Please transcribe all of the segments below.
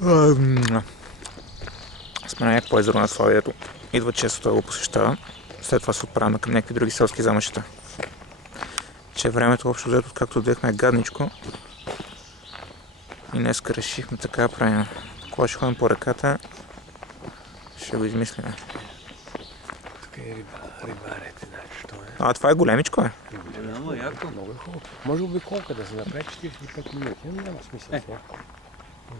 Сме на някакво езеро на Славието. Идва често, той го посещава. След това се отправяме към някакви други селски замъщета. Че времето общо взето, както дехме, е гадничко. И днеска решихме така да правим. Кога ще ходим по реката, ще го измислиме. Тук е рибарете, значи, що е? А, това е големичко, е? Голямо, яко. Много е хубаво. Може обиколка да се направи 45 минути, но няма смисъл сега.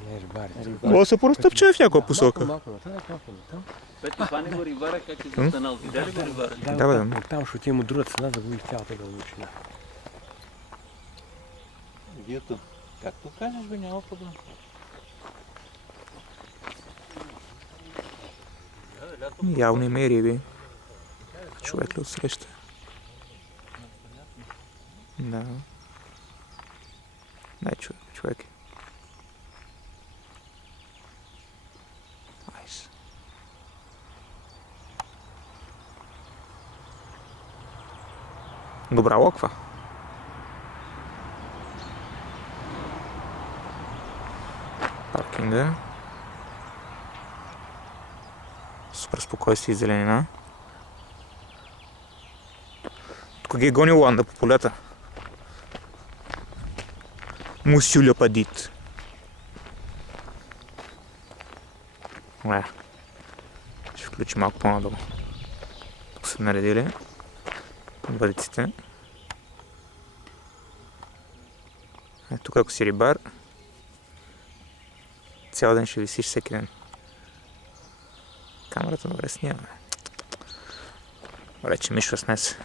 Не, рибарите. Мога да се поръстъпче в някаква посока. Малко натам, малко натам. Петко, хвани го рибара, как е застанал. Видя ли го рибара? Да. Там ще отидем от друга цена, да видиш цялата дълбочина. Вието. Както кажеш, бе, няма проблем. Явно има и риби. Човек ли отсреща? Да. Дай човек. Найс. Добра локва. Паркинга. Супер спокойствие и зеленина. Тук ги е гонил Ланда по полята. Мусюля падит. Ще включим малко по-надолу. Тук са наредили бъдиците. Тук ако си рибар, цял ден ще висиш всеки ден. Камерата добре снима. Добре, че Мишо снесе.